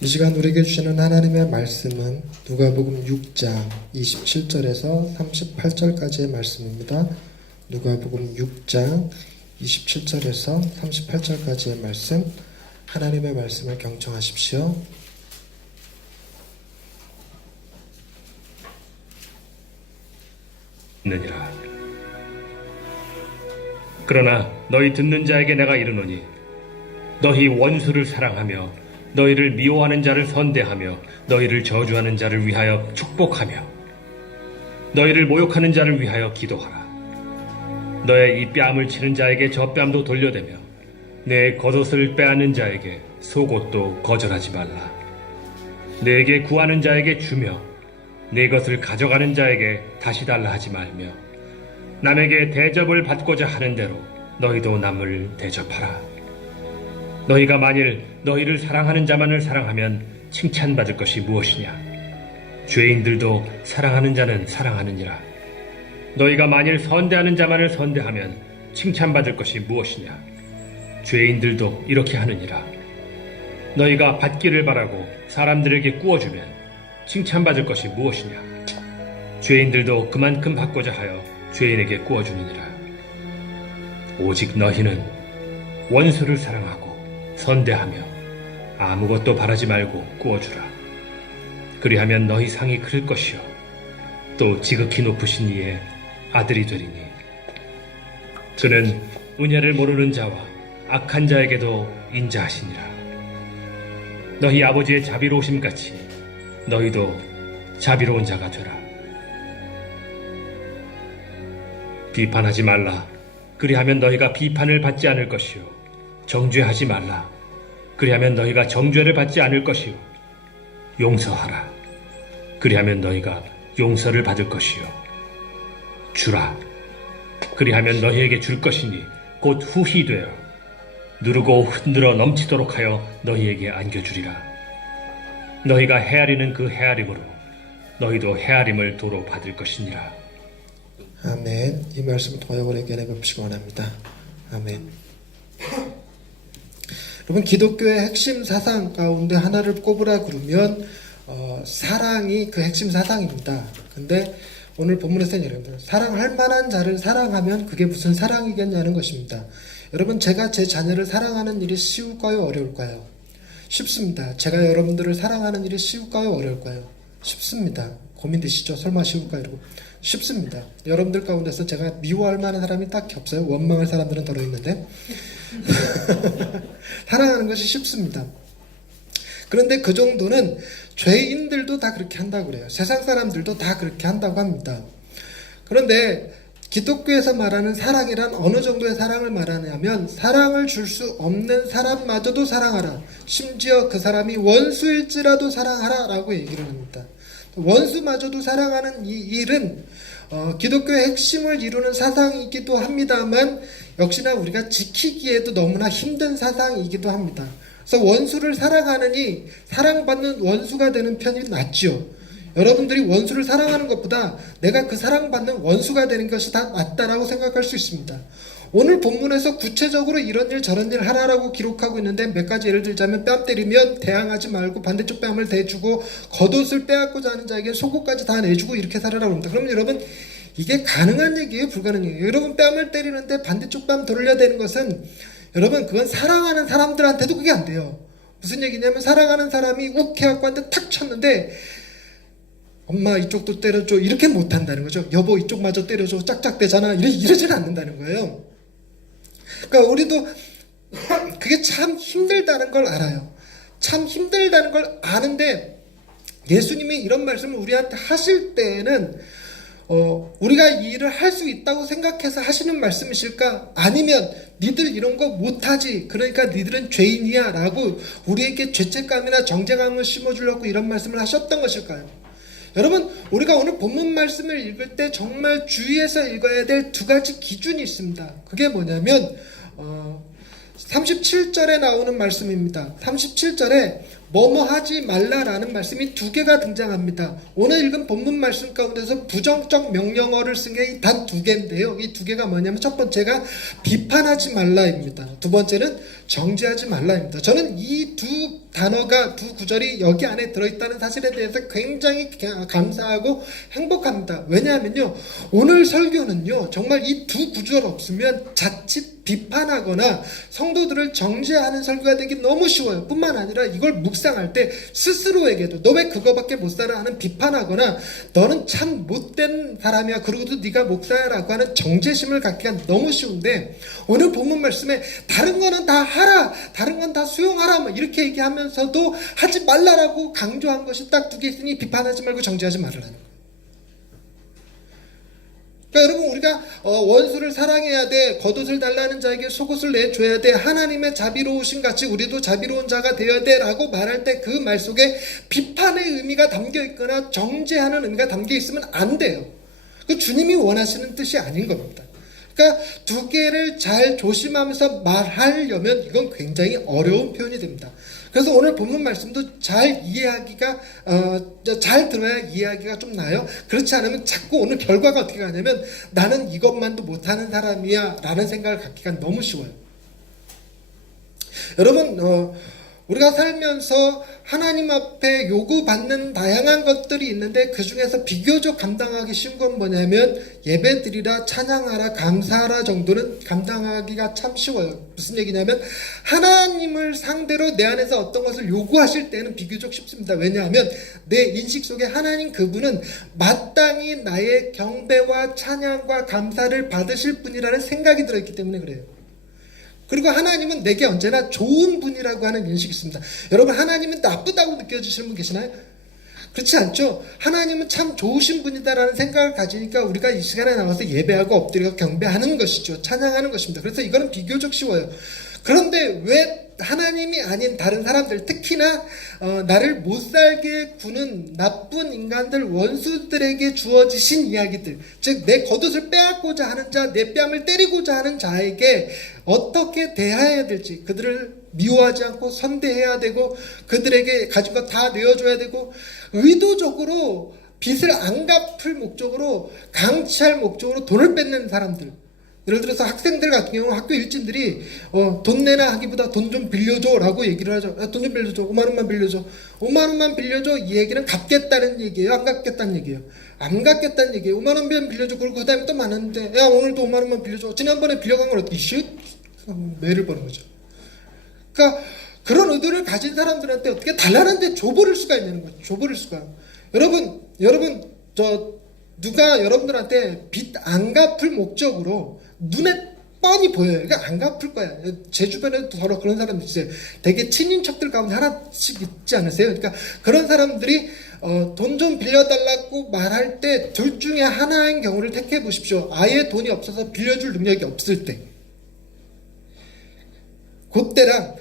이 시간 우리에게 주시는 하나님의 말씀은 누가복음 6장 27절에서 38절까지의 말씀입니다. 누가복음 6장 27절에서 38절까지의 말씀, 하나님의 말씀을 경청하십시오. 느니라. 그러나 너희 듣는 자에게 내가 이르노니 너희 원수를 사랑하며 너희를 미워하는 자를 선대하며 너희를 저주하는 자를 위하여 축복하며 너희를 모욕하는 자를 위하여 기도하라. 너의 이 뺨을 치는 자에게 저 뺨도 돌려대며 내 겉옷을 빼앗는 자에게 속옷도 거절하지 말라. 내게 구하는 자에게 주며 내 것을 가져가는 자에게 다시 달라 하지 말며 남에게 대접을 받고자 하는 대로 너희도 남을 대접하라. 너희가 만일 너희를 사랑하는 자만을 사랑하면 칭찬받을 것이 무엇이냐? 죄인들도 사랑하는 자는 사랑하느니라. 너희가 만일 선대하는 자만을 선대하면 칭찬받을 것이 무엇이냐? 죄인들도 이렇게 하느니라. 너희가 받기를 바라고 사람들에게 꾸어주면 칭찬받을 것이 무엇이냐? 죄인들도 그만큼 받고자 하여 죄인에게 꾸어주느니라. 오직 너희는 원수를 사랑하고 선대하며 아무것도 바라지 말고 꾸어주라. 그리하면 너희 상이 클 것이요 또 지극히 높으신 이의 아들이 되리니 그는 은혜를 모르는 자와 악한 자에게도 인자하시니라. 너희 아버지의 자비로우심같이 너희도 자비로운 자가 되라. 비판하지 말라. 그리하면 너희가 비판을 받지 않을 것이요 정죄하지 말라. 그리하면 너희가 정죄를 받지 않을 것이요 용서하라. 그리하면 너희가 용서를 받을 것이요 주라. 그리하면 너희에게 줄 것이니 곧 후히 되어 누르고 흔들어 넘치도록 하여 너희에게 안겨주리라. 너희가 헤아리는 그 헤아림으로 너희도 헤아림을 도로 받을 것이니라. 아멘. 이 말씀을 통하여 우리에게 내봅시기 원합니다. 아멘. 여러분, 기독교의 핵심 사상 가운데 하나를 꼽으라 그러면 사랑이 그 핵심 사상입니다. 근데 오늘 본문에서는 여러분들 사랑할 만한 자를 사랑하면 그게 무슨 사랑이겠냐는 것입니다. 여러분, 제가 제 자녀를 사랑하는 일이 쉬울까요? 어려울까요? 쉽습니다. 제가 여러분들을 사랑하는 일이 쉬울까요? 어려울까요? 쉽습니다. 고민되시죠? 설마 쉬울까? 이러고 쉽습니다. 여러분들 가운데서 제가 미워할 만한 사람이 딱히 없어요. 원망할 사람들은 더러 있는데 사랑하는 것이 쉽습니다. 그런데 그 정도는 죄인들도 다 그렇게 한다고 그래요. 세상 사람들도 다 그렇게 한다고 합니다. 그런데 기독교에서 말하는 사랑이란 어느 정도의 사랑을 말하냐면 사랑을 줄 수 없는 사람마저도 사랑하라. 심지어 그 사람이 원수일지라도 사랑하라 라고 얘기를 합니다. 원수마저도 사랑하는 이 일은 기독교의 핵심을 이루는 사상이기도 합니다만 역시나 우리가 지키기에도 너무나 힘든 사상이기도 합니다. 그래서 원수를 사랑하느니 사랑받는 원수가 되는 편이 낫죠. 여러분들이 원수를 사랑하는 것보다 내가 그 사랑받는 원수가 되는 것이 다 낫다라고 생각할 수 있습니다. 오늘 본문에서 구체적으로 이런 일 저런 일 하라라고 기록하고 있는데 몇 가지 예를 들자면 뺨 때리면 대항하지 말고 반대쪽 뺨을 대주고 겉옷을 빼앗고자 하는 자에게 속옷까지 다 내주고 이렇게 살아라고 합니다. 그럼 여러분, 이게 가능한 얘기예요? 불가능한 얘기예요? 여러분, 뺨을 때리는데 반대쪽 뺨 돌려야 되는 것은 여러분, 그건 사랑하는 사람들한테도 그게 안 돼요. 무슨 얘기냐면 사랑하는 사람이 욱해갖고 한테 탁 쳤는데 엄마 이쪽도 때려줘 이렇게 못한다는 거죠. 여보 이쪽마저 때려줘 짝짝대잖아 이러지는 않는다는 거예요. 그러니까 우리도 그게 참 힘들다는 걸 알아요. 참 힘들다는 걸 아는데 예수님이 이런 말씀을 우리한테 하실 때에는 우리가 이 일을 할 수 있다고 생각해서 하시는 말씀이실까? 아니면 니들 이런 거 못하지 그러니까 니들은 죄인이야 라고 우리에게 죄책감이나 정죄감을 심어주려고 이런 말씀을 하셨던 것일까요? 여러분, 우리가 오늘 본문 말씀을 읽을 때 정말 주의해서 읽어야 될 두 가지 기준이 있습니다. 그게 뭐냐면 37절에 나오는 말씀입니다. 37절에 뭐뭐 하지 말라라는 말씀이 두 개가 등장합니다. 오늘 읽은 본문 말씀 가운데서 부정적 명령어를 쓴 게 단 두 개인데요. 이 두 개가 뭐냐면 첫 번째가 비판하지 말라입니다. 두 번째는 정죄하지 말라입니다. 저는 이 두 단어가, 두 구절이 여기 안에 들어있다는 사실에 대해서 굉장히 감사하고 행복합니다. 왜냐하면요, 오늘 설교는요, 정말 이 두 구절 없으면 자칫 비판하거나 성도들을 정죄하는 설교가 되기 너무 쉬워요. 뿐만 아니라 이걸 묵상할 때 스스로에게도 너 왜 그거밖에 못 살아 하는 비판하거나 너는 참 못된 사람이야 그러고도 네가 목사야라고 하는 정죄심을 갖기가 너무 쉬운데, 오늘 본문 말씀에 다른 거는 다 하라, 다른 건 다 수용하라 뭐 이렇게 얘기하면서도 하지 말라라고 강조한 것이 딱 두 개 있으니 비판하지 말고 정죄하지 말라는 거예요. 그러니까 여러분, 우리가 원수를 사랑해야 돼, 겉옷을 달라는 자에게 속옷을 내줘야 돼, 하나님의 자비로우신 같이 우리도 자비로운 자가 되어야 돼 라고 말할 때 그 말 속에 비판의 의미가 담겨 있거나 정죄하는 의미가 담겨 있으면 안 돼요. 그 주님이 원하시는 뜻이 아닌 겁니다. 그러니까 두 개를 잘 조심하면서 말하려면 이건 굉장히 어려운 표현이 됩니다. 그래서 오늘 본문 말씀도 잘 이해하기가 잘 들어야 이해하기가 좀 나요. 그렇지 않으면 자꾸 오늘 결과가 어떻게 가냐면 나는 이것만도 못하는 사람이야 라는 생각을 갖기가 너무 쉬워요. 여러분, 우리가 살면서 하나님 앞에 요구받는 다양한 것들이 있는데 그 중에서 비교적 감당하기 쉬운 건 뭐냐면 예배드리라, 찬양하라, 감사하라 정도는 감당하기가 참 쉬워요. 무슨 얘기냐면 하나님을 상대로 내 안에서 어떤 것을 요구하실 때는 비교적 쉽습니다. 왜냐하면 내 인식 속에 하나님 그분은 마땅히 나의 경배와 찬양과 감사를 받으실 분이라는 생각이 들어있기 때문에 그래요. 그리고 하나님은 내게 언제나 좋은 분이라고 하는 인식이 있습니다. 여러분, 하나님은 나쁘다고 느껴지시는 분 계시나요? 그렇지 않죠? 하나님은 참 좋으신 분이다라는 생각을 가지니까 우리가 이 시간에 나와서 예배하고 엎드려 경배하는 것이죠. 찬양하는 것입니다. 그래서 이거는 비교적 쉬워요. 그런데 왜 하나님이 아닌 다른 사람들, 특히나 나를 못살게 구는 나쁜 인간들, 원수들에게 주어지신 이야기들, 즉 내 겉옷을 빼앗고자 하는 자, 내 뺨을 때리고자 하는 자에게 어떻게 대해야 될지, 그들을 미워하지 않고 선대해야 되고 그들에게 가진 거 다 내어줘야 되고, 의도적으로 빚을 안 갚을 목적으로, 강취할 목적으로 돈을 뺏는 사람들, 예를 들어서 학생들 같은 경우 학교 일진들이 돈 내나 하기보다 돈 좀 빌려줘 라고 얘기를 하죠. 돈 좀 빌려줘, 5만 원만 빌려줘, 5만 원만 빌려줘. 이 얘기는 갚겠다는 얘기예요, 안 갚겠다는 얘기예요? 안 갚겠다는 얘기예요. 5만 원만 빌려줘. 그리고 그 다음에 또 많은데, 야 오늘도 5만 원만 빌려줘. 지난번에 빌려간 걸 어떻게 슛 매를 버는 거죠. 그러니까 그런 의도를 가진 사람들한테 어떻게 달라는데 줘버릴 수가 있는 거죠. 줘버릴 수가. 여러분 누가 여러분들한테 빚 안 갚을 목적으로 눈에 뻔히 보여요. 이거 안 갚을 거야. 제 주변에도 더러 그런 사람들 있어요. 되게 친인척들 가운데 하나씩 있지 않으세요? 그러니까 그런 사람들이 돈 좀 빌려달라고 말할 때 둘 중에 하나인 경우를 택해 보십시오. 아예 돈이 없어서 빌려줄 능력이 없을 때, 그때랑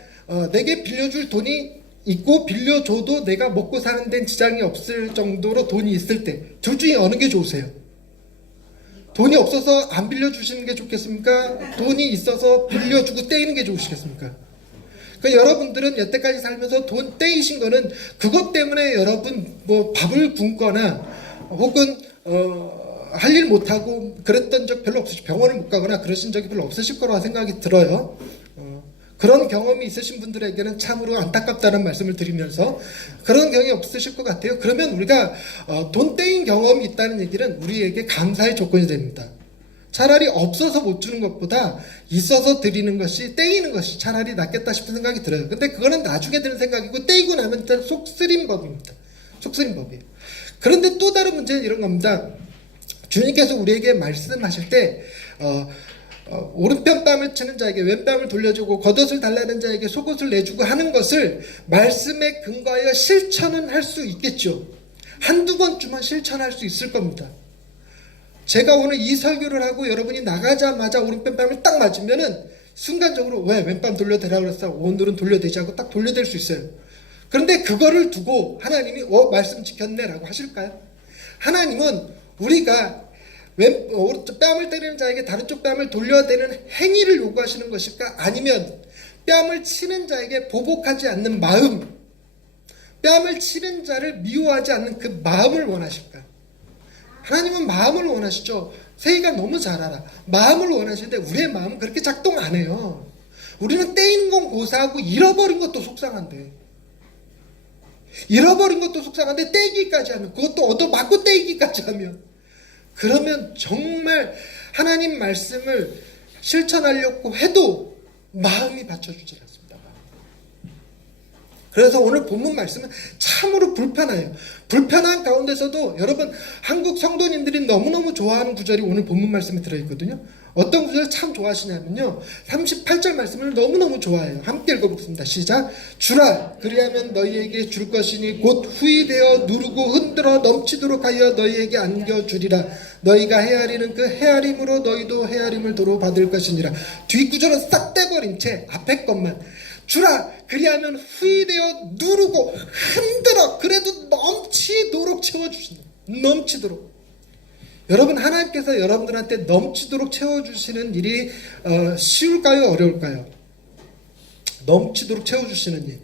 내게 빌려줄 돈이 있고 빌려줘도 내가 먹고 사는 데는 지장이 없을 정도로 돈이 있을 때, 둘 중에 어느 게 좋으세요? 돈이 없어서 안 빌려주시는 게 좋겠습니까? 돈이 있어서 빌려주고 떼이는 게 좋으시겠습니까? 그러니까 여러분들은 여태까지 살면서 돈 떼이신 거는 그것 때문에 여러분 뭐 밥을 굶거나 혹은 할 일 못하고 그랬던 적 별로 없으시고 병원을 못 가거나 그러신 적이 별로 없으실 거라고 생각이 들어요. 그런 경험이 있으신 분들에게는 참으로 안타깝다는 말씀을 드리면서, 그런 경험이 없으실 것 같아요. 그러면 우리가 돈 떼인 경험이 있다는 얘기는 우리에게 감사의 조건이 됩니다. 차라리 없어서 못 주는 것보다 있어서 드리는 것이, 떼이는 것이 차라리 낫겠다 싶은 생각이 들어요. 근데 그거는 나중에 드는 생각이고, 떼이고 나면 일단 속쓰림 법입니다. 속쓰림 법이에요. 그런데 또 다른 문제는 이런 겁니다. 주님께서 우리에게 말씀하실 때 오른편 뺨을 치는 자에게 왼뺨을 돌려주고 겉옷을 달라는 자에게 속옷을 내주고 하는 것을 말씀에 근거하여 실천은 할 수 있겠죠. 한두 번쯤은 실천할 수 있을 겁니다. 제가 오늘 이 설교를 하고 여러분이 나가자마자 오른편 뺨을 딱 맞으면은 순간적으로 왜 왼뺨 돌려대라 그랬어? 오늘은 돌려대지 하고 딱 돌려댈 수 있어요. 그런데 그거를 두고 하나님이 말씀 지켰네 라고 하실까요? 하나님은 우리가 오른쪽 뺨을 때리는 자에게 다른 쪽 뺨을 돌려대는 행위를 요구하시는 것일까? 아니면 뺨을 치는 자에게 보복하지 않는 마음, 뺨을 치는 자를 미워하지 않는 그 마음을 원하실까? 하나님은 마음을 원하시죠. 세희가 너무 잘 알아. 마음을 원하시는데 우리의 마음은 그렇게 작동 안 해요. 우리는 떼이는 건 고사하고 잃어버린 것도 속상한데, 잃어버린 것도 속상한데 떼기까지 하면, 그것도 얻어맞고 떼기까지 하면, 그러면 정말 하나님 말씀을 실천하려고 해도 마음이 받쳐주지 않습니다. 그래서 오늘 본문 말씀은 참으로 불편해요. 불편한 가운데서도 여러분, 한국 성도님들이 너무너무 좋아하는 구절이 오늘 본문 말씀에 들어있거든요. 어떤 구절을 참 좋아하시냐면요, 38절 말씀을 너무너무 좋아해요. 함께 읽어보겠습니다. 시작. 주라 그리하면 너희에게 줄 것이니 곧 후이되어 누르고 흔들어 넘치도록 하여 너희에게 안겨주리라. 너희가 헤아리는 그 헤아림으로 너희도 헤아림을 도로 받을 것이니라. 뒷구절은 싹 떼버린 채 앞에 것만, 주라 그리하면 후이되어 누르고 흔들어, 그래도 넘치도록 채워주신다. 넘치도록. 여러분, 하나님께서 여러분들한테 넘치도록 채워주시는 일이 쉬울까요? 어려울까요? 넘치도록 채워주시는 일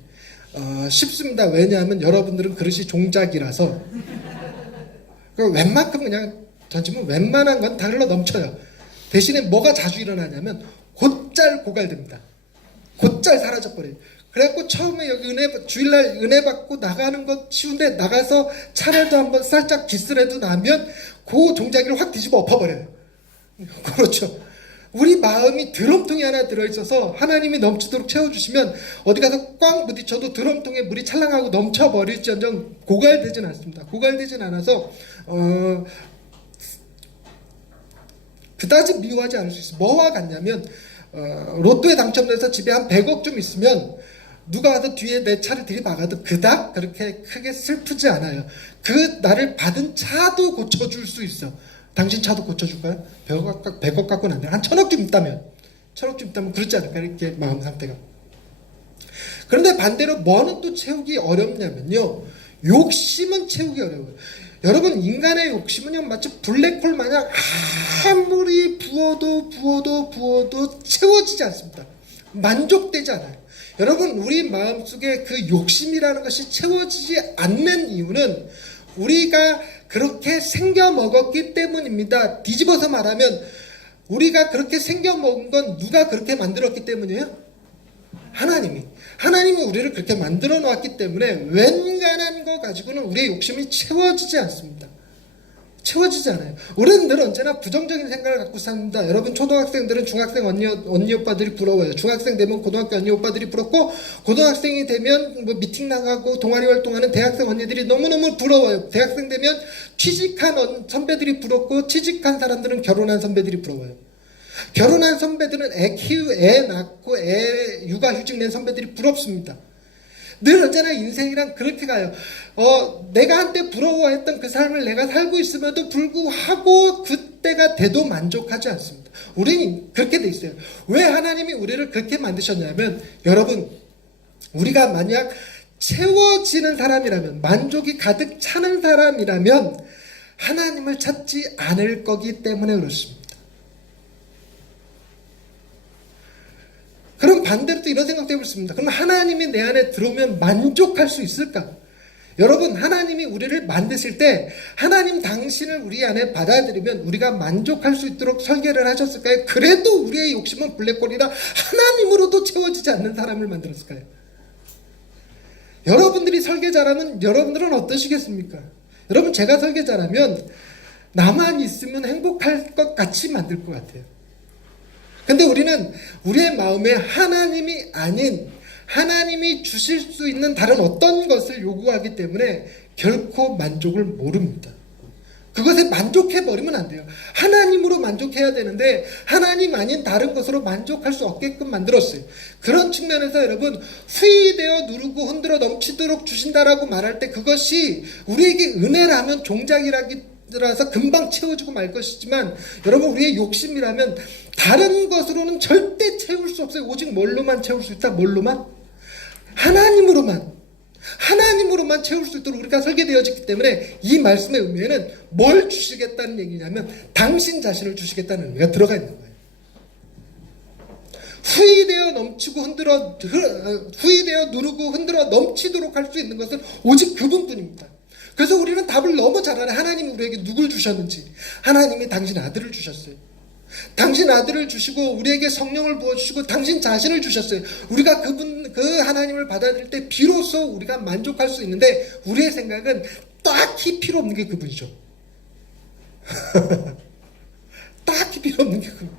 쉽습니다. 왜냐하면 여러분들은 그릇이 종작이라서 웬만큼 그냥 던지면 웬만한 건 다 흘러 넘쳐요. 대신에 뭐가 자주 일어나냐면 곧잘 고갈됩니다. 곧잘 사라져버려요. 그래갖고 처음에 여기 주일날 은혜 받고 나가는 것 쉬운데, 나가서 차라도 한번 살짝 기스라도 나면 그 종자기를 확 뒤집어 엎어버려요. 그렇죠. 우리 마음이 드럼통에 하나 들어있어서 하나님이 넘치도록 채워주시면 어디 가서 꽝 부딪혀도 드럼통에 물이 찰랑하고 넘쳐버릴지언정 고갈되진 않습니다. 고갈되진 않아서 그다지 미워하지 않을 수 있어요. 뭐와 같냐면 로또에 당첨돼서 집에 한 100억 좀 있으면 누가 와서 뒤에 내 차를 들이박아도 그닥 그렇게 크게 슬프지 않아요. 그 나를 받은 차도 고쳐줄 수 있어. 당신 차도 고쳐줄까요? 100억 갖고는 안 돼요. 한 1000억쯤 있다면, 1000억쯤 있다면 그렇지 않을까, 이렇게 마음 상태가. 그런데 반대로 뭐는 또 채우기 어렵냐면요, 욕심은 채우기 어려워요. 여러분, 인간의 욕심은요, 마치 블랙홀 마냥 아무리 부어도 채워지지 않습니다. 만족되지 않아요. 여러분, 우리 마음속에 그 욕심이라는 것이 채워지지 않는 이유는 우리가 그렇게 생겨 먹었기 때문입니다. 뒤집어서 말하면 우리가 그렇게 생겨 먹은 건 누가 그렇게 만들었기 때문이에요? 하나님이 우리를 그렇게 만들어 놓았기 때문에 웬간한 거 가지고는 우리의 욕심이 채워지지 않습니다. 채워지지 않아요. 우리는 늘 언제나 부정적인 생각을 갖고 삽니다. 여러분, 초등학생들은 중학생 언니 오빠들이 부러워요. 중학생 되면 고등학교 언니 오빠들이 부럽고, 고등학생이 되면 뭐 미팅 나가고 동아리 활동하는 대학생 언니들이 너무너무 부러워요. 대학생 되면 취직한 선배들이 부럽고, 취직한 사람들은 결혼한 선배들이 부러워요. 결혼한 선배들은 애 낳고 애 육아휴직 낸 선배들이 부럽습니다. 늘 언제나 인생이란 그렇게 가요. 내가 한때 부러워했던 그 삶을 내가 살고 있음에도 불구하고 그때가 돼도 만족하지 않습니다. 우리는 그렇게 돼 있어요. 왜 하나님이 우리를 그렇게 만드셨냐면, 여러분, 우리가 만약 채워지는 사람이라면, 만족이 가득 차는 사람이라면 하나님을 찾지 않을 거기 때문에 그렇습니다. 그럼 반대로 또 이런 생각도 해보겠습니다. 그럼 하나님이 내 안에 들어오면 만족할 수 있을까? 여러분, 하나님이 우리를 만드실 때 하나님 당신을 우리 안에 받아들이면 우리가 만족할 수 있도록 설계를 하셨을까요? 그래도 우리의 욕심은 블랙홀이라 하나님으로도 채워지지 않는 사람을 만들었을까요? 여러분들이 설계자라면 여러분들은 어떠시겠습니까? 여러분, 제가 설계자라면 나만 있으면 행복할 것 같이 만들 것 같아요. 근데 우리는 우리의 마음에 하나님이 아닌, 하나님이 주실 수 있는 다른 어떤 것을 요구하기 때문에 결코 만족을 모릅니다. 그것에 만족해버리면 안 돼요. 하나님으로 만족해야 되는데 하나님 아닌 다른 것으로 만족할 수 없게끔 만들었어요. 그런 측면에서 여러분, 후이되어 누르고 흔들어 넘치도록 주신다라고 말할 때 그것이 우리에게 은혜라면 종작이라서 금방 채워지고 말 것이지만, 여러분, 우리의 욕심이라면 다른 것으로는 절대 채울 수 없어요. 오직 뭘로만 채울 수 있다? 뭘로만? 하나님으로만 채울 수 있도록 우리가 설계되어졌기 때문에 이 말씀의 의미에는 뭘 주시겠다는 얘기냐면 당신 자신을 주시겠다는 의미가 들어가 있는 거예요. 후이되어 넘치고 후이되어 누르고 흔들어 넘치도록 할 수 있는 것은 오직 그분뿐입니다. 그래서 우리는 답을 너무 잘 알아요. 하나님이 우리에게 누굴 주셨는지. 하나님이 당신 아들을 주셨어요. 당신 아들을 주시고 우리에게 성령을 부어주시고 당신 자신을 주셨어요. 우리가 그 하나님을 받아들일 때 비로소 우리가 만족할 수 있는데 우리의 생각은 딱히 필요 없는 게 그분이죠. 딱히 필요 없는 게 그분.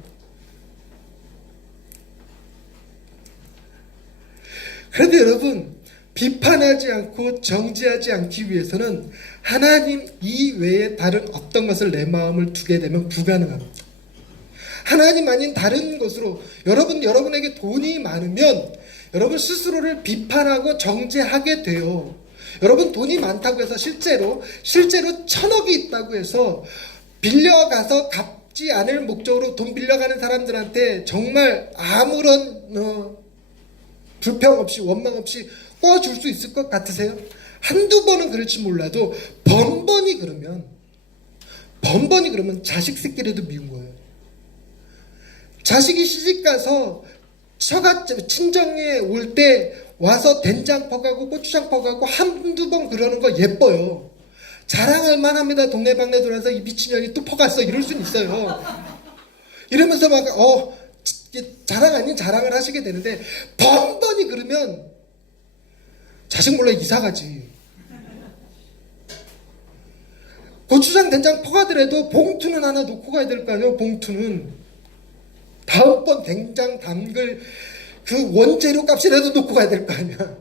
그런데 여러분, 비판하지 않고 정죄하지 않기 위해서는 하나님 이외에 다른 어떤 것을 내 마음을 두게 되면 불가능합니다. 하나님 아닌 다른 것으로 여러분에게 돈이 많으면 여러분 스스로를 비판하고 정죄하게 돼요. 여러분 돈이 많다고 해서 실제로 1,000억이 있다고 해서 빌려가서 갚지 않을 목적으로 돈 빌려가는 사람들한테 정말 아무런 불평 없이 원망 없이 꿔줄 수 있을 것 같으세요? 한두 번은 그럴지 몰라도 번번이 그러면 자식 새끼라도 미운 거예요. 자식이 시집가서 친정에 올 때 와서 된장 퍼가고 고추장 퍼가고 한두 번 그러는 거 예뻐요. 자랑할 만합니다. 동네방네 돌아서 이 미친년이 또 퍼갔어 이럴 수는 있어요. 이러면서 막 자랑 아닌 자랑을 하시게 되는데 번번이 그러면 자식 몰래 이사가지. 고추장 된장 퍼가더라도 봉투는 하나 놓고 가야 될 거 아니에요. 봉투는 다음번 된장 담글 그 원재료 값이라도 놓고 가야 될 거 아니야.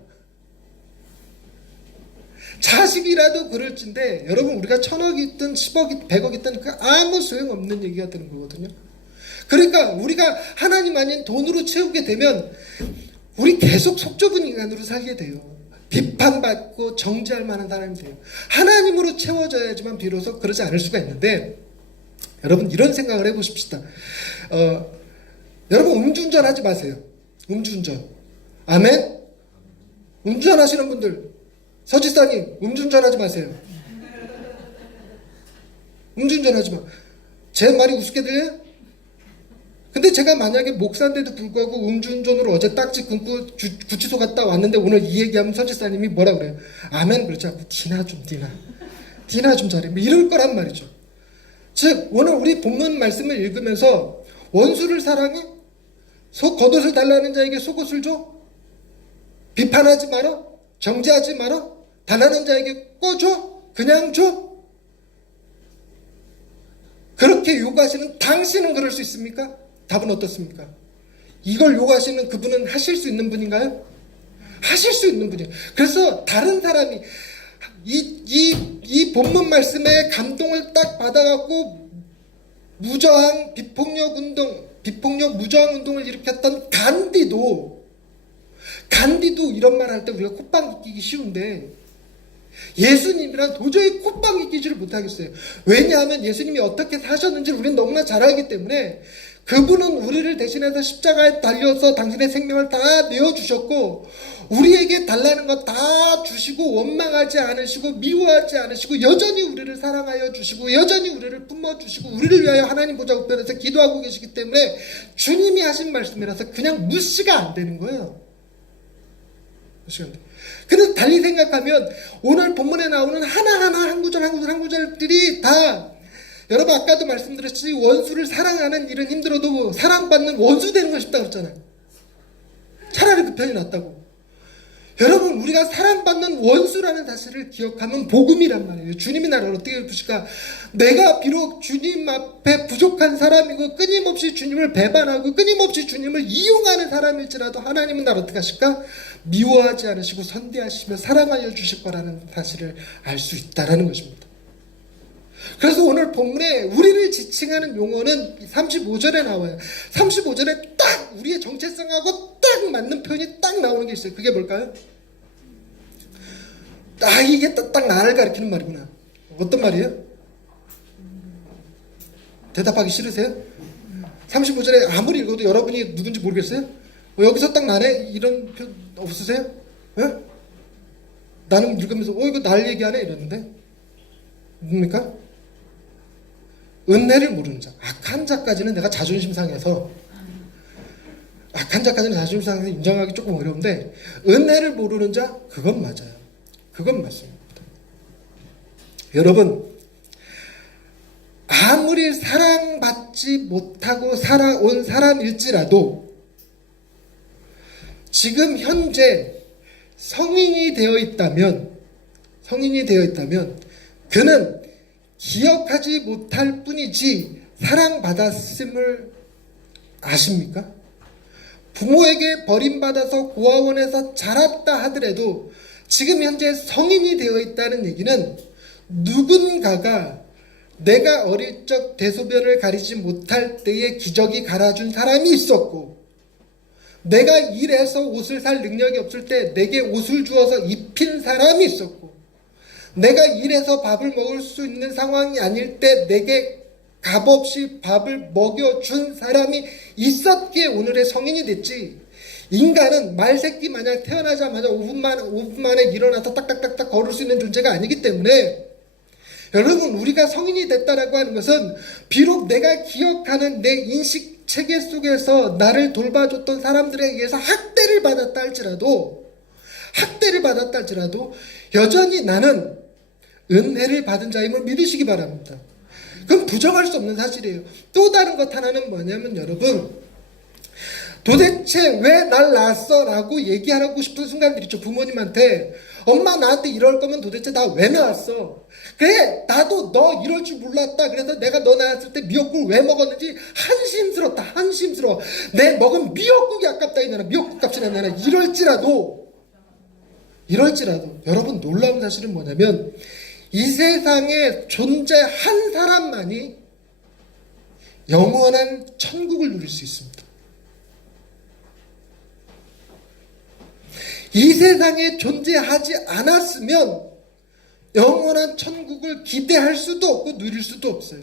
자식이라도 그럴진데 여러분 우리가 1,000억이 있든 10억이 100억이 있든 그 아무 소용없는 얘기가 되는 거거든요. 그러니까 우리가 하나님 아닌 돈으로 채우게 되면 우리 계속 속 좁은 인간으로 살게 돼요. 비판받고 정죄할 만한 사람이 돼요. 하나님으로 채워져야지만 비로소 그러지 않을 수가 있는데 여러분 이런 생각을 해보십시다. 여러분 음주운전 하지 마세요. 음주운전. 아멘? 음주운전 하시는 분들 서지사님 음주운전 하지 마세요. 음주운전 하지 마. 제 말이 우습게 들려요? 근데 제가 만약에 목사인데도 불구하고 음주운전으로 어제 딱지 끊고 구치소 갔다 왔는데 오늘 이 얘기하면 서지사님이 뭐라 그래요? 아멘 그렇지 않고 디나 좀 잘해 뭐 이럴 거란 말이죠. 즉 오늘 우리 본문 말씀을 읽으면서 원수를 사랑해? 겉옷을 달라는 자에게 속옷을 줘? 비판하지 마라? 정죄하지 마라? 달라는 자에게 꿔줘? 그냥 줘? 그렇게 요구하시는 당신은 그럴 수 있습니까? 답은 어떻습니까? 이걸 요구하시는 그분은 하실 수 있는 분인가요? 하실 수 있는 분이에요. 그래서 다른 사람이 이 본문 말씀에 감동을 딱 받아갖고 무저항 비폭력 무저항 운동을 일으켰던 간디도 이런 말 할 때 우리가 콧방귀 끼기 쉬운데 예수님이랑 도저히 콧방귀 끼지를 못하겠어요. 왜냐하면 예수님이 어떻게 사셨는지를 우리는 너무나 잘 알기 때문에 그분은 우리를 대신해서 십자가에 달려서 당신의 생명을 다 내어주셨고 우리에게 달라는 것 다 주시고 원망하지 않으시고 미워하지 않으시고 여전히 우리를 사랑하여 주시고 여전히 우리를 품어주시고 우리를 위하여 하나님 보좌 우편에서 기도하고 계시기 때문에 주님이 하신 말씀이라서 그냥 무시가 안 되는 거예요. 무시가 안 돼요. 근데 달리 생각하면 오늘 본문에 나오는 하나하나 한 구절들이 다 여러분 아까도 말씀드렸듯이 원수를 사랑하는 일은 힘들어도 사랑받는 원수 되는 거 쉽다고 했잖아요. 차라리 그 편이 낫다고. 여러분 우리가 사랑받는 원수라는 사실을 기억하면 복음이란 말이에요. 주님이 나를 어떻게 보실까? 내가 비록 주님 앞에 부족한 사람이고 끊임없이 주님을 배반하고 끊임없이 주님을 이용하는 사람일지라도 하나님은 나를 어떻게 하실까? 미워하지 않으시고 선대하시며 사랑하여 주실 거라는 사실을 알 수 있다라는 것입니다. 그래서 오늘 본문에 우리를 지칭하는 용어는 35절에 나와요. 35절에 딱 우리의 정체성하고 딱 맞는 표현이 딱 나오는 게 있어요. 그게 뭘까요? 이게 딱 나를 가리키는 말이구나. 어떤 말이에요? 대답하기 싫으세요? 35절에 아무리 읽어도 여러분이 누군지 모르겠어요? 여기서 딱 나네? 이런 표현 없으세요? 네? 나는 읽으면서 이거 날 얘기하네 이랬는데 뭡니까? 은혜를 모르는 자, 악한 자까지는 내가 자존심 상해서 악한 자까지는 자존심상에서 인정하기 조금 어려운데 은혜를 모르는 자 그건 맞아요. 그건 맞습니다. 여러분 아무리 사랑받지 못하고 살아온 사람일지라도 지금 현재 성인이 되어 있다면 그는 기억하지 못할 뿐이지 사랑받았음을 아십니까? 부모에게 버림받아서 고아원에서 자랐다 하더라도 지금 현재 성인이 되어 있다는 얘기는 누군가가 내가 어릴 적 대소변을 가리지 못할 때에 기저귀 갈아준 사람이 있었고 내가 일해서 옷을 살 능력이 없을 때 내게 옷을 주어서 입힌 사람이 있었고 내가 일해서 밥을 먹을 수 있는 상황이 아닐 때 내게 값없이 밥을 먹여준 사람이 있었기에 오늘의 성인이 됐지. 인간은 말새끼 마냥 태어나자마자 5분 만에 일어나서 딱딱딱딱 걸을 수 있는 존재가 아니기 때문에 여러분 우리가 성인이 됐다라고 하는 것은 비록 내가 기억하는 내 인식 체계 속에서 나를 돌봐줬던 사람들에 의해서 학대를 받았다 할지라도 여전히 나는 은혜를 받은 자임을 믿으시기 바랍니다. 그건 부정할 수 없는 사실이에요. 또 다른 것 하나는 뭐냐면 여러분 도대체 왜 날 낳았어? 라고 얘기하고 싶은 순간들 있죠. 부모님한테 엄마 나한테 이럴 거면 도대체 나 왜 낳았어? 그래 나도 너 이럴 줄 몰랐다. 그래서 내가 너 낳았을 때 미역국을 왜 먹었는지 한심스러워. 내 먹은 미역국이 아깝다 이나라 미역국 값이나 내라. 이럴지라도 여러분 놀라운 사실은 뭐냐면 이 세상에 존재한 사람만이 영원한 천국을 누릴 수 있습니다. 이 세상에 존재하지 않았으면 영원한 천국을 기대할 수도 없고 누릴 수도 없어요.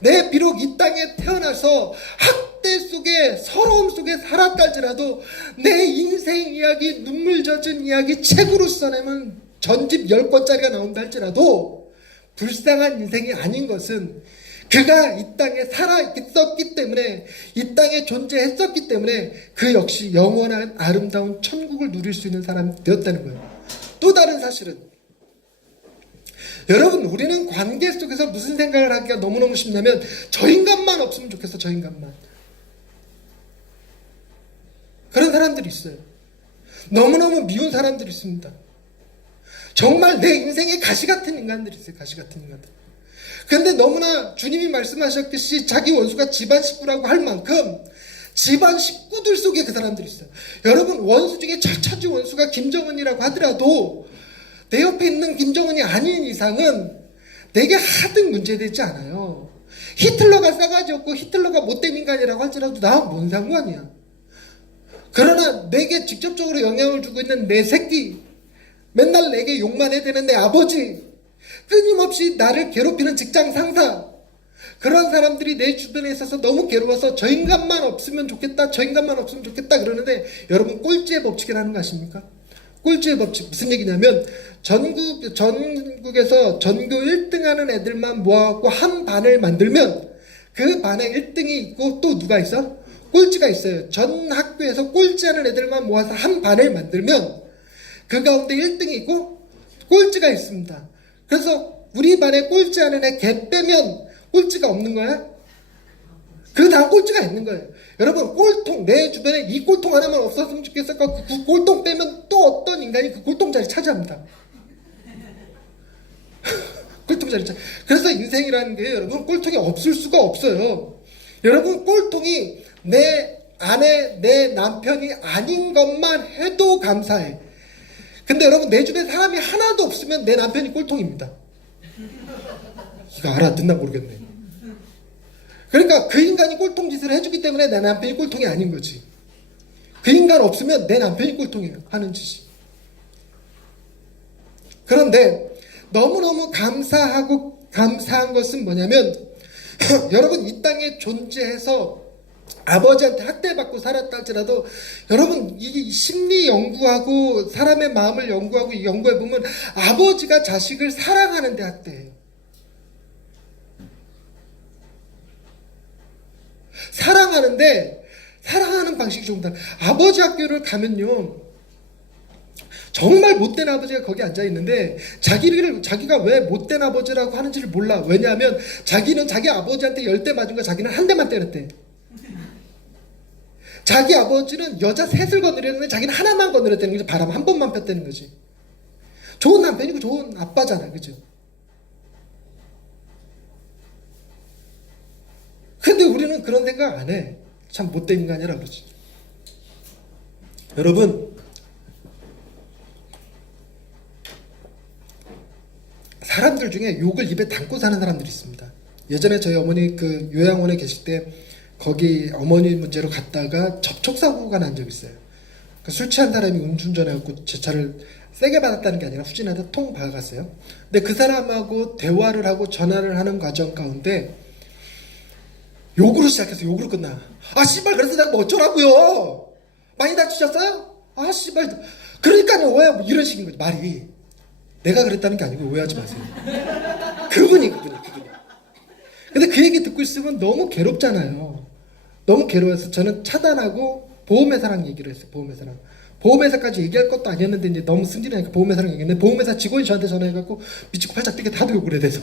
내 비록 이 땅에 태어나서 학대 속에 서러움 속에 살았다 할지라도 내 인생 이야기 눈물 젖은 이야기 책으로 써내면 전집 10권짜리가 나온다 할지라도 불쌍한 인생이 아닌 것은 그가 이 땅에 살아있었기 때문에 이 땅에 존재했었기 때문에 그 역시 영원한 아름다운 천국을 누릴 수 있는 사람이 되었다는 거예요. 또 다른 사실은 여러분 우리는 관계 속에서 무슨 생각을 하기가 너무너무 쉽냐면 저 인간만 없으면 좋겠어. 저 인간만. 그런 사람들이 있어요. 너무너무 미운 사람들이 있습니다. 정말 내 인생에 가시같은 인간들이 있어요. 가시같은 인간들. 그런데 너무나 주님이 말씀하셨듯이 자기 원수가 집안 식구라고 할 만큼 집안 식구들 속에 그 사람들이 있어요. 여러분 원수 중에 차차주 원수가 김정은이라고 하더라도 내 옆에 있는 김정은이 아닌 이상은 내게 하등 문제되지 않아요. 히틀러가 싸가지 없고 히틀러가 못된 인간이라고 할지라도 나와 뭔 상관이야. 그러나 내게 직접적으로 영향을 주고 있는 내 새끼, 맨날 내게 욕만 해대는 내 아버지, 끊임없이 나를 괴롭히는 직장 상사, 그런 사람들이 내 주변에 있어서 너무 괴로워서 저 인간만 없으면 좋겠다 그러는데 여러분 꼴찌의 법칙이라는 거 아십니까? 꼴찌의 법칙 무슨 얘기냐면 전국에서 전교 1등 하는 애들만 모아갖고 한 반을 만들면 그 반에 1등이 있고 또 누가 있어? 꼴찌가 있어요. 전 학교에서 꼴찌하는 애들만 모아서 한 반을 만들면 그 가운데 1등이 있고 꼴찌가 있습니다. 그래서 우리 반에 꼴찌하는 애 개 빼면 꼴찌가 없는 거야? 그 다음 꼴찌가 있는 거예요. 여러분 꼴통 내 주변에 이 꼴통 하나만 없었으면 좋겠어. 그 꼴통 빼면 또 어떤 인간이 그 꼴통 자리 차지합니다. 꼴통 자리 차지. 그래서 인생이라는 게 여러분 꼴통이 없을 수가 없어요. 여러분 꼴통이 내 아내 내 남편이 아닌 것만 해도 감사해. 근데 여러분 내 주변에 사람이 하나도 없으면 내 남편이 꼴통입니다. 이거 알아듣나 모르겠네. 그러니까 그 인간이 꼴통 짓을 해주기 때문에 내 남편이 꼴통이 아닌 거지. 그 인간 없으면 내 남편이 꼴통이에요. 하는 짓이. 그런데 너무너무 감사한 것은 뭐냐면 여러분 이 땅에 존재해서 아버지한테 학대받고 살았다 할지라도 여러분 이 심리 연구하고 사람의 마음을 연구하고 연구해보면 아버지가 자식을 사랑하는데 학대해요. 사랑하는 방식이 조금 달라. 아버지 학교를 가면요, 정말 못된 아버지가 거기 앉아 있는데 자기가 왜 못된 아버지라고 하는지를 몰라. 왜냐하면 자기는 자기 아버지한테 10대 맞은 거 자기는 한 대만 때렸대. 자기 아버지는 여자 셋을 거느렸는데 자기는 하나만 거느렸다는 거지. 바람 한 번만 폈다는 거지. 좋은 남편이고 좋은 아빠잖아, 그죠? 근데 우리는 그런 생각 안 해. 참 못된 인간이라 그러지. 여러분, 사람들 중에 욕을 입에 담고 사는 사람들이 있습니다. 예전에 저희 어머니 그 요양원에 계실 때 거기 어머니 문제로 갔다가 접촉사고가 난 적이 있어요. 그 술 취한 사람이 음주운전해갖고 제 차를 세게 받았다는 게 아니라 후진하다 통 박았어요. 근데 그 사람하고 대화를 하고 전화를 하는 과정 가운데 욕으로 시작해서 욕으로 끝나. 아 씨발, 그래서 내가 뭐 어쩌라고요? 많이 다치셨어요? 아 씨발, 그러니까요 왜 뭐 이런 식인 거지 말이. 내가 그랬다는 게 아니고 오해하지 마세요. 그분이. 근데 그 얘기 듣고 있으면 너무 괴롭잖아요. 너무 괴로워서 저는 차단하고 보험회사랑 얘기를 했어요. 보험회사까지 얘기할 것도 아니었는데 이제 너무 승질나니까 보험회사랑 얘기했는데 보험회사 직원이 저한테 전화해갖고 미치고 팔짝 뛰게 다도 욕을 해야 돼서.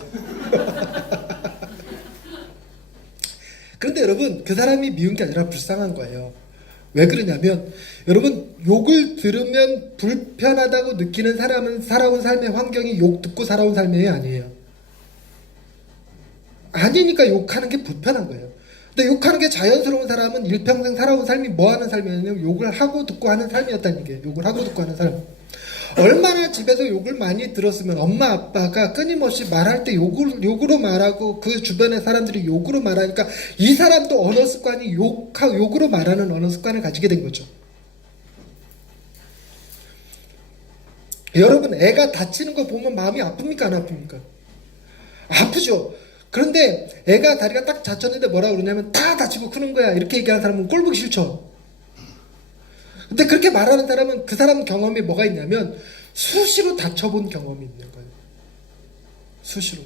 그런데 여러분, 그 사람이 미운 게 아니라 불쌍한 거예요. 왜 그러냐면, 여러분, 욕을 들으면 불편하다고 느끼는 사람은 살아온 삶의 환경이 욕 듣고 살아온 삶이 아니에요. 아니니까 욕하는 게 불편한 거예요. 근데 욕하는 게 자연스러운 사람은 일평생 살아온 삶이 뭐 하는 삶이었냐면 욕을 하고 듣고 하는 삶이었다는 얘기예요. 욕을 하고 듣고 하는 삶. 얼마나 집에서 욕을 많이 들었으면 엄마 아빠가 끊임없이 말할 때 욕으로 말하고 그 주변의 사람들이 욕으로 말하니까 이 사람도 언어 습관이 욕으로 말하는 언어 습관을 가지게 된 거죠. 여러분, 애가 다치는 거 보면 마음이 아픕니까 안 아픕니까? 아프죠. 그런데 애가 다리가 딱 다쳤는데 뭐라 그러냐면 다 다치고 크는 거야 이렇게 얘기하는 사람은 꼴 보기 싫죠. 근데 그렇게 말하는 사람은 그 사람 경험이 뭐가 있냐면 수시로 다쳐본 경험이 있는 거예요. 수시로.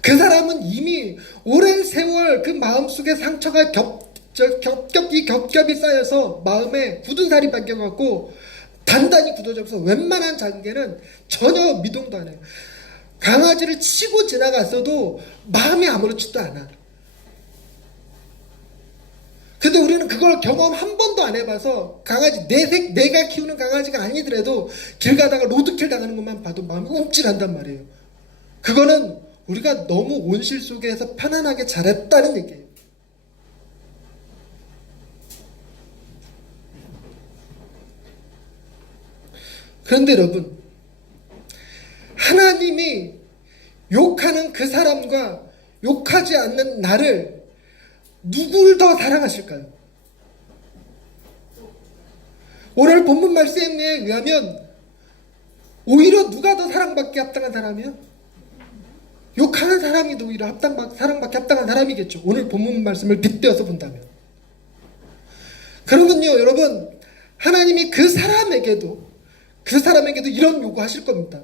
그 사람은 이미 오랜 세월 그 마음속에 상처가 겹겹이 쌓여서 마음에 굳은 살이 박혀갖고 단단히 굳어져서 웬만한 장계는 전혀 미동도 안 해요. 강아지를 치고 지나갔어도 마음이 아무렇지도 않아. 근데 우리는 그걸 경험 한 번도 안 해봐서 강아지, 내가 키우는 강아지가 아니더라도 길 가다가 로드킬 당하는 것만 봐도 마음이 움찔한단 말이에요. 그거는 우리가 너무 온실 속에서 편안하게 자랐다는 얘기예요. 그런데 여러분, 하나님이 욕하는 그 사람과 욕하지 않는 나를 누굴 더 사랑하실까요? 오늘 본문 말씀에 의하면 오히려 누가 더 사랑받기 합당한 사람이요? 욕하는 사람이 오히려 사랑받기 합당한 사람이겠죠. 오늘 본문 말씀을 빗대어서 본다면. 그러면요, 여러분, 하나님이 그 사람에게도 이런 요구하실 겁니다.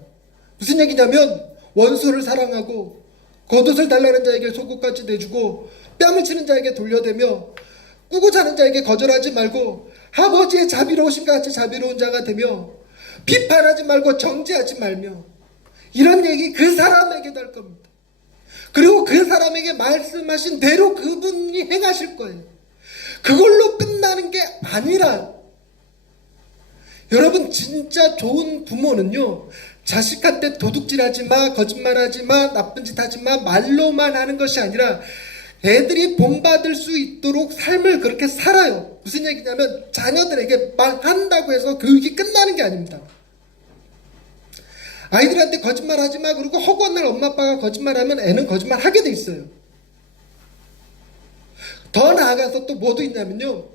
무슨 얘기냐면 원수를 사랑하고 겉옷을 달라는 자에게 속옷까지 내주고 뺨을 치는 자에게 돌려대며 꾸고 자는 자에게 거절하지 말고 아버지의 자비로우심과 같이 자비로운 자가 되며 비판하지 말고 정죄하지 말며, 이런 얘기 그 사람에게도 할 겁니다. 그리고 그 사람에게 말씀하신 대로 그분이 행하실 거예요. 그걸로 끝나는 게 아니라, 여러분, 진짜 좋은 부모는요, 자식한테 도둑질하지 마, 거짓말하지 마, 나쁜 짓 하지 마, 말로만 하는 것이 아니라 애들이 본받을 수 있도록 삶을 그렇게 살아요. 무슨 얘기냐면 자녀들에게 말한다고 해서 교육이 끝나는 게 아닙니다. 아이들한테 거짓말하지 마 그러고 허구한 날 엄마 아빠가 거짓말하면 애는 거짓말하게 돼 있어요. 더 나아가서 또 뭐도 있냐면요,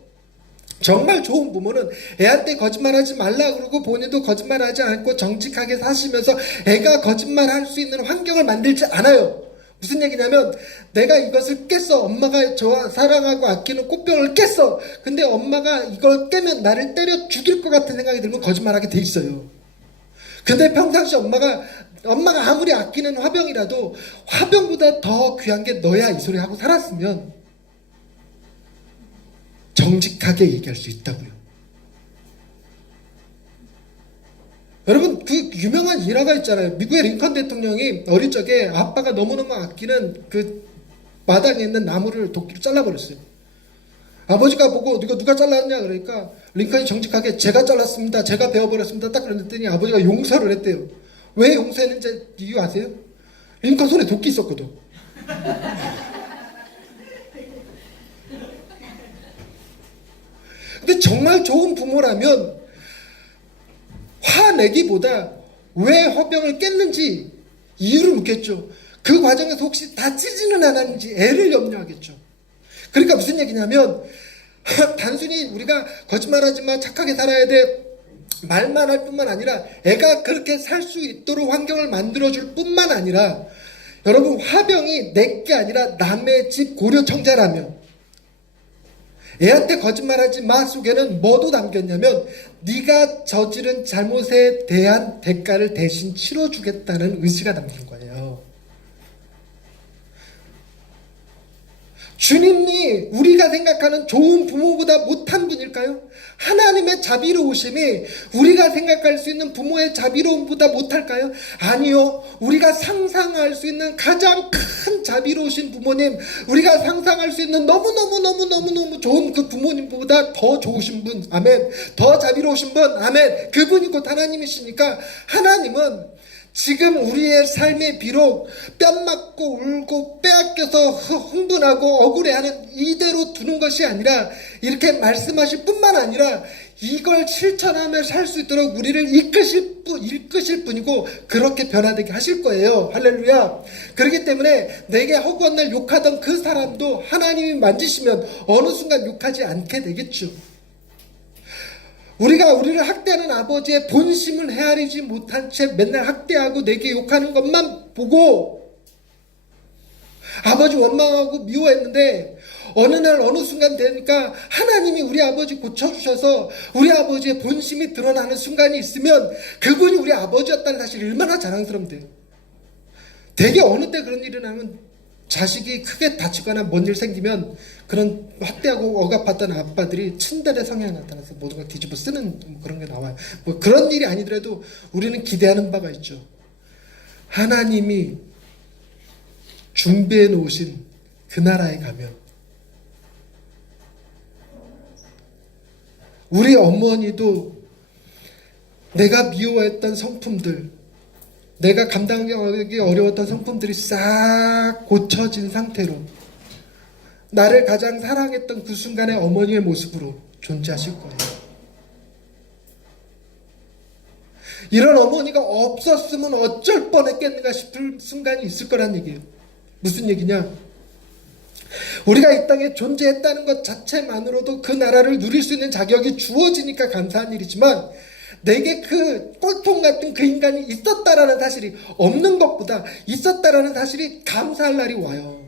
정말 좋은 부모는 애한테 거짓말하지 말라 그러고 본인도 거짓말하지 않고 정직하게 사시면서 애가 거짓말할 수 있는 환경을 만들지 않아요. 무슨 얘기냐면 내가 이것을 깼어. 엄마가 저 사랑하고 아끼는 꽃병을 깼어. 근데 엄마가 이걸 깨면 나를 때려 죽일 것 같은 생각이 들면 거짓말하게 돼 있어요. 근데 평상시 엄마가 아무리 아끼는 화병이라도 화병보다 더 귀한 게 너야 이 소리 하고 살았으면 정직하게 얘기할 수 있다고요. 여러분, 그 유명한 일화가 있잖아요. 미국의 링컨 대통령이 어릴 적에 아빠가 너무너무 아끼는 그 마당에 있는 나무를 도끼로 잘라버렸어요. 아버지가 보고 이거 누가 잘랐냐 그러니까 링컨이 정직하게 제가 잘랐습니다. 제가 베어버렸습니다. 딱 그랬더니 아버지가 용서를 했대요. 왜 용서했는지 이유 아세요? 링컨 손에 도끼 있었거든. 근데 정말 좋은 부모라면 화내기보다 왜 화병을 깼는지 이유를 묻겠죠. 그 과정에서 혹시 다치지는 않았는지 애를 염려하겠죠. 그러니까 무슨 얘기냐면 단순히 우리가 거짓말하지 마, 착하게 살아야 돼 말만 할 뿐만 아니라 애가 그렇게 살 수 있도록 환경을 만들어줄 뿐만 아니라 여러분 화병이 내게 아니라 남의 집 고려청자라면 애한테 거짓말하지 마 속에는 뭐도 담겼냐면 네가 저지른 잘못에 대한 대가를 대신 치러주겠다는 의지가 담긴 거예요. 주님이 우리가 생각하는 좋은 부모보다 못한 분일까요? 하나님의 자비로우심이 우리가 생각할 수 있는 부모의 자비로움보다 못할까요? 아니요. 우리가 상상할 수 있는 가장 큰 자비로우신 부모님, 우리가 상상할 수 있는 너무너무 좋은 그 부모님보다 더 좋으신 분, 아멘. 더 자비로우신 분, 아멘. 그분이 곧 하나님이시니까 하나님은 지금 우리의 삶이 비록 뺨 맞고 울고 빼앗겨서 흥분하고 억울해하는 이대로 두는 것이 아니라 이렇게 말씀하실 뿐만 아니라 이걸 실천하며 살 수 있도록 우리를 이끄실 뿐이고 그렇게 변화되게 하실 거예요. 할렐루야. 그렇기 때문에 내게 허구한 날 욕하던 그 사람도 하나님이 만지시면 어느 순간 욕하지 않게 되겠죠. 우리가 우리를 학대하는 아버지의 본심을 헤아리지 못한 채 맨날 학대하고 내게 욕하는 것만 보고 아버지 원망하고 미워했는데 어느 날 어느 순간 되니까 하나님이 우리 아버지 고쳐주셔서 우리 아버지의 본심이 드러나는 순간이 있으면 그분이 우리 아버지였다는 사실이 얼마나 자랑스러우면 돼요. 되게 어느 때 그런 일이 나면 자식이 크게 다치거나 뭔 일 생기면 그런 학대하고 억압받던 아빠들이 츤데레 성향이 나타나서 모든 걸 뒤집어 쓰는 그런 게 나와요. 뭐 그런 일이 아니더라도 우리는 기대하는 바가 있죠. 하나님이 준비해 놓으신 그 나라에 가면 우리 어머니도 내가 미워했던 성품들, 내가 감당하기 어려웠던 성품들이 싹 고쳐진 상태로 나를 가장 사랑했던 그 순간의 어머니의 모습으로 존재하실 거예요. 이런 어머니가 없었으면 어쩔 뻔했겠는가 싶을 순간이 있을 거란 얘기예요. 무슨 얘기냐? 우리가 이 땅에 존재했다는 것 자체만으로도 그 나라를 누릴 수 있는 자격이 주어지니까 감사한 일이지만 내게 그 꼴통 같은 그 인간이 있었다라는 사실이 없는 것보다 있었다라는 사실이 감사할 날이 와요.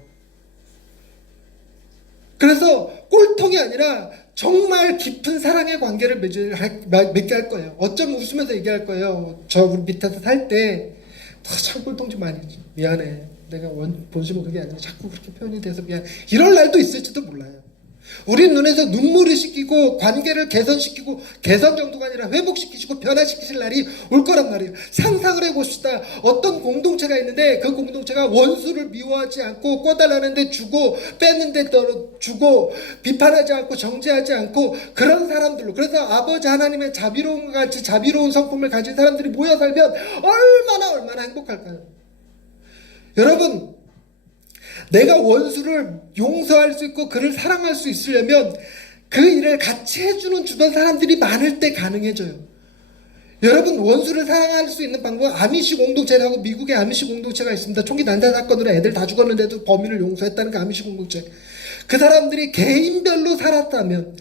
그래서 꼴통이 아니라 정말 깊은 사랑의 관계를 맺게 할 거예요. 어쩌면 웃으면서 얘기할 거예요. 저 우리 밑에서 살 때 참 꼴통 좀 많이 했지. 미안해. 내가 본심은 그게 아니라 자꾸 그렇게 표현이 돼서 미안해. 이럴 날도 있을지도 몰라요. 우리 눈에서 눈물을 씻기고 관계를 개선시키고 개선 정도가 아니라 회복시키시고 변화시키실 날이 올 거란 말이에요. 상상을 해봅시다. 어떤 공동체가 있는데 그 공동체가 원수를 미워하지 않고 꿔달라는데 주고 뺐는데 주고 비판하지 않고 정죄하지 않고 그런 사람들로, 그래서 아버지 하나님의 자비로움과 같이 자비로운 성품을 가진 사람들이 모여 살면 얼마나 행복할까요? 여러분, 내가 원수를 용서할 수 있고 그를 사랑할 수 있으려면 그 일을 같이 해주는 주변 사람들이 많을 때 가능해져요. 여러분, 원수를 사랑할 수 있는 방법은 아미시 공동체라고, 미국의 아미시 공동체가 있습니다. 총기 난사 사건으로 애들 다 죽었는데도 범인을 용서했다는 그 아미시 공동체. 그 사람들이 개인별로 살았다면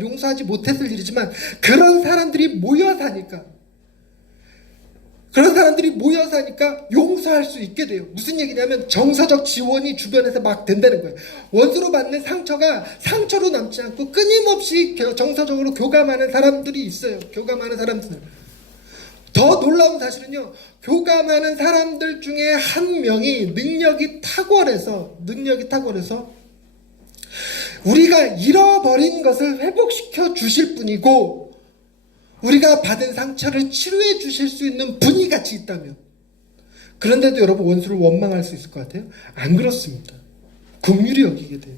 용서하지 못했을 일이지만 그런 사람들이 모여 사니까 용서할 수 있게 돼요. 무슨 얘기냐면 정서적 지원이 주변에서 막 된다는 거예요. 원수로 받는 상처가 상처로 남지 않고 끊임없이 정서적으로 교감하는 사람들이 있어요. 교감하는 사람들. 더 놀라운 사실은요, 교감하는 사람들 중에 한 명이 능력이 탁월해서 우리가 잃어버린 것을 회복시켜 주실 분이고 우리가 받은 상처를 치료해 주실 수 있는 분이 같이 있다면, 그런데도 여러분 원수를 원망할 수 있을 것 같아요? 안 그렇습니다. 긍휼히 여기게 돼요.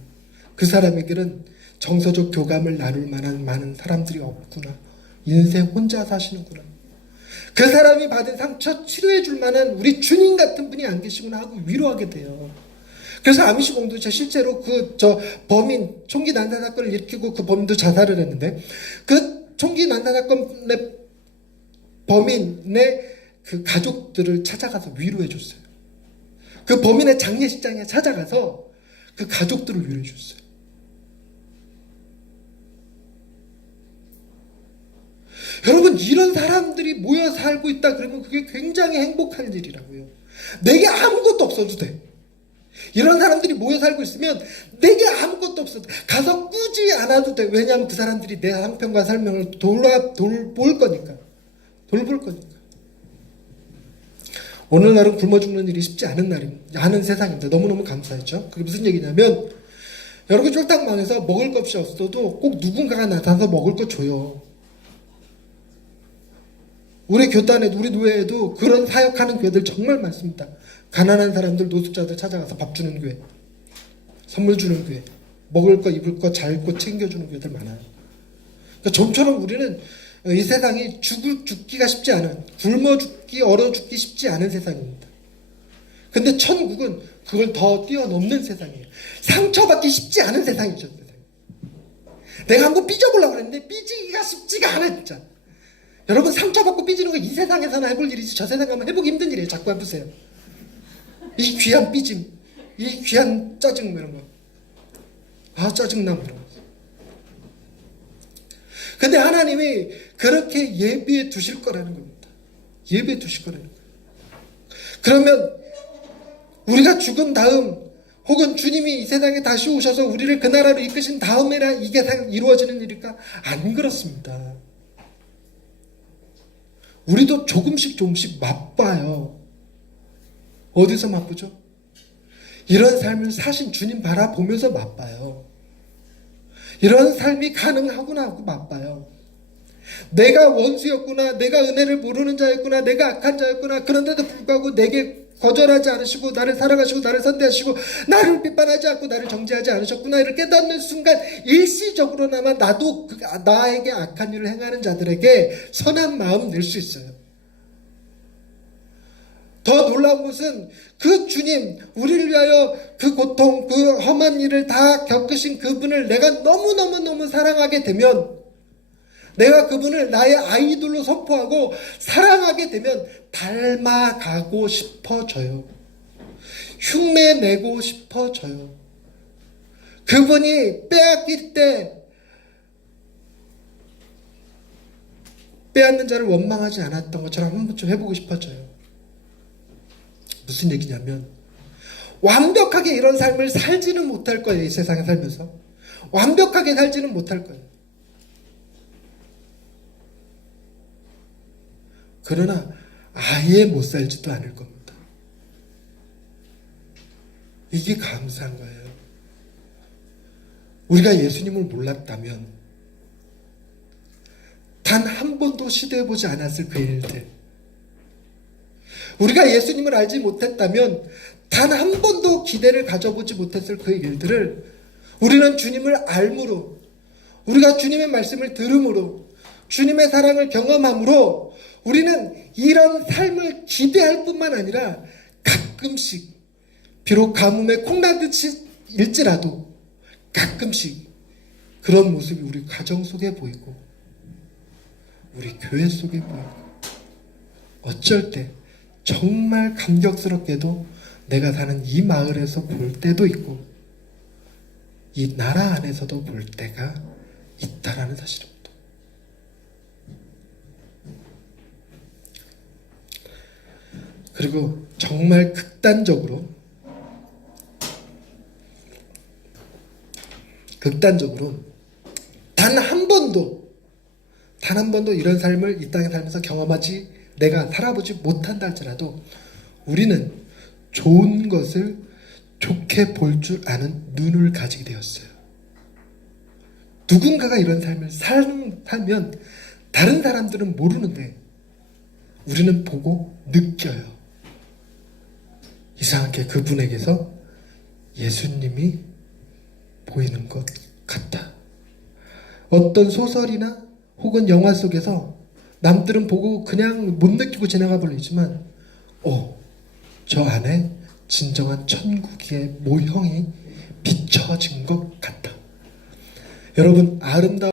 그 사람에게는 정서적 교감을 나눌 만한 많은 사람들이 없구나. 인생 혼자 사시는구나. 그 사람이 받은 상처 치료해 줄 만한 우리 주님 같은 분이 안 계시구나 하고 위로하게 돼요. 그래서 아미시 공동체 실제로 범인 총기 난사 사건을 일으키고 그 범인도 자살을 했는데, 그 총기 난사 사건의 범인의 그 가족들을 찾아가서 위로해 줬어요. 그 범인의 장례식장에 찾아가서 그 가족들을 위로해 줬어요. 여러분, 이런 사람들이 모여 살고 있다 그러면 그게 굉장히 행복한 일이라고요. 내게 아무것도 없어도 돼. 이런 사람들이 모여 살고 있으면 내게 아무것도 없어도 돼. 가서 꾸지 않아도 돼. 왜냐하면 그 사람들이 내 형편과 삶을 돌볼 거니까. 돌볼 거니까. 오늘날은 굶어 죽는 일이 쉽지 않은 세상입니다. 너무너무 감사했죠. 그게 무슨 얘기냐면, 여러분 쫄딱망에서 먹을 것이 없어도 꼭 누군가가 나타나서 먹을 거 줘요. 우리 교단에도, 우리 노예에도 그런 사역하는 교회들 정말 많습니다. 가난한 사람들, 노숙자들 찾아가서 밥 주는 교회, 선물 주는 교회, 먹을 거, 입을 거, 잘 거 챙겨주는 교회들 많아요. 그러니까 좀처럼 우리는 이 세상이 죽기가 쉽지 않은, 굶어 죽기, 얼어 죽기 쉽지 않은 세상입니다. 근데 천국은 그걸 더 뛰어넘는 세상이에요. 상처받기 쉽지 않은 세상이죠. 내가 한번 삐져보려고 그랬는데 삐지기가 쉽지가 않아 진짜. 여러분, 상처받고 삐지는 거 이 세상에서는 해볼 일이지 저 세상 가면 해보기 힘든 일이에요. 자꾸 해보세요. 이 귀한 삐짐, 이 귀한 짜증 이런 거. 아, 짜증남 이런 거. 근데 하나님이 그렇게 예비해 두실 거라는 겁니다. 예비해 두실 거라는 거예요. 그러면 우리가 죽은 다음, 혹은 주님이 이 세상에 다시 오셔서 우리를 그 나라로 이끄신 다음에나 이게 이루어지는 일일까? 안 그렇습니다. 우리도 조금씩 맛봐요. 어디서 맛보죠? 이런 삶을 사신 주님 바라보면서 맛봐요. 이런 삶이 가능하구나 하고 맛봐요. 내가 원수였구나, 내가 은혜를 모르는 자였구나, 내가 악한 자였구나. 그런데도 불구하고 내게 거절하지 않으시고 나를 사랑하시고 나를 선대하시고 나를 비판하지 않고 나를 정죄하지 않으셨구나. 이를 깨닫는 순간 일시적으로나마 나도 나에게 악한 일을 행하는 자들에게 선한 마음 낼 수 있어요. 더 놀라운 것은 그 주님, 우리를 위하여 그 고통, 그 험한 일을 다 겪으신 그분을 내가 너무너무너무 사랑하게 되면, 내가 그분을 나의 아이돌로 선포하고 사랑하게 되면 닮아가고 싶어져요. 흉내내고 싶어져요. 그분이 빼앗길 때 빼앗는 자를 원망하지 않았던 것처럼 한 번쯤 해보고 싶어져요. 무슨 얘기냐면, 완벽하게 이런 삶을 살지는 못할 거예요. 이 세상에 살면서 완벽하게 살지는 못할 거예요. 그러나 아예 못 살지도 않을 겁니다. 이게 감사한 거예요. 우리가 예수님을 몰랐다면 단 한 번도 시도해보지 않았을 그 일들, 우리가 예수님을 알지 못했다면 단 한 번도 기대를 가져보지 못했을 그 일들을 우리는 주님을 알므로, 우리가 주님의 말씀을 들음으로, 주님의 사랑을 경험함으로 우리는 이런 삶을 기대할 뿐만 아니라 가끔씩, 비록 가뭄에 콩나듯이 일지라도 가끔씩 그런 모습이 우리 가정 속에 보이고 우리 교회 속에 보이고, 어쩔 때 정말 감격스럽게도 내가 사는 이 마을에서 볼 때도 있고 이 나라 안에서도 볼 때가 있다라는 사실입니다. 그리고 정말 극단적으로 단 한 번도 이런 삶을 이 땅에 살면서 경험하지, 내가 살아보지 못한다 할지라도 우리는 좋은 것을 좋게 볼 줄 아는 눈을 가지게 되었어요. 누군가가 이런 삶을 살면 다른 사람들은 모르는데 우리는 보고 느껴요. 이상하게 그분에게서 예수님이 보이는 것 같다. 어떤 소설이나 혹은 영화 속에서 남들은 보고 그냥 못 느끼고 지나가 버리지만 저 안에 진정한 천국의 모형이 비춰진 것 같다. 여러분, 아름다운